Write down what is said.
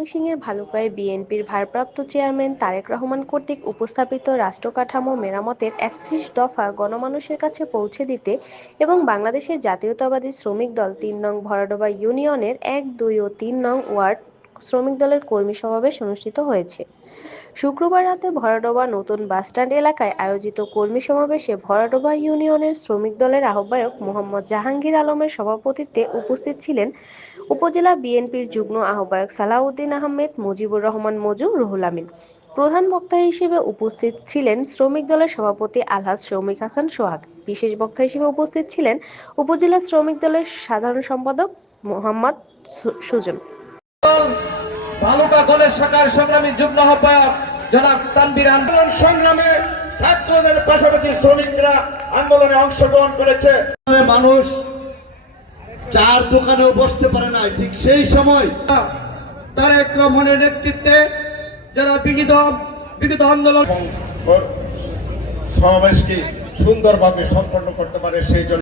ময়মনসিংহের ভালুকায় বিএনপির ভারপ্রাপ্ত চেয়ারম্যান তারেক রহমান কর্তৃক উপস্থাপিত রাষ্ট্রকাঠামো মেরামতের ৩১ দফা গণমানুষের কাছে পৌঁছে দিতে এবং বাংলাদেশের জাতীয়তাবাদী শ্রমিক দল ৩ নং ভরাডোবা ইউনিয়নের ১, ২ ও ৩ নং ওয়ার্ড শ্রমিক দলের কর্মী সমাবেশ অনুষ্ঠিত হয়েছে। শুক্রবার রাতে ভরাডোবা নতুন বাসস্ট্যান্ড এলাকায় আয়োজিত কর্মী সমাবেশে ভরাডোবা ইউনিয়নের শ্রমিক দলের আহ্বায়ক মোহাম্মদ জাহাঙ্গীর আলমের সভাপতিত্বে উপস্থিত ছিলেন উপজেলা বিএনপির যুগ্ম আহ্বায়ক সালাউদ্দিন আহমেদ, মুজিবুর রহমান মজু, রুহুল আমিন। প্রধান বক্তা হিসেবে উপস্থিত ছিলেন শ্রমিক দলের সভাপতি আলহাজ শৌমিক হাসান সোহাগ। বিশেষ বক্তা হিসেবে উপস্থিত ছিলেন উপজেলা শ্রমিক দলের সাধারণ সম্পাদক মোহাম্মদ সুজন। ভালুকা কলেজ শাখার সংগ্রামী যুগ্ম আহ্বায়ক জনাব তানভীর আন্দোলন সংগ্রামে ছাত্রদের পাশাপাশি শ্রমিকরা আন্দোলনে অংশগ্রহণ করেছে। মানুষ চার দোকানেও বসতে পারে না, ঠিক সেই সময় তারেক রহমানের নেতৃত্বে যারা বিগত আন্দোলন সমাবেশকে সুন্দরভাবে সম্পন্ন করতে পারে সেই জন্য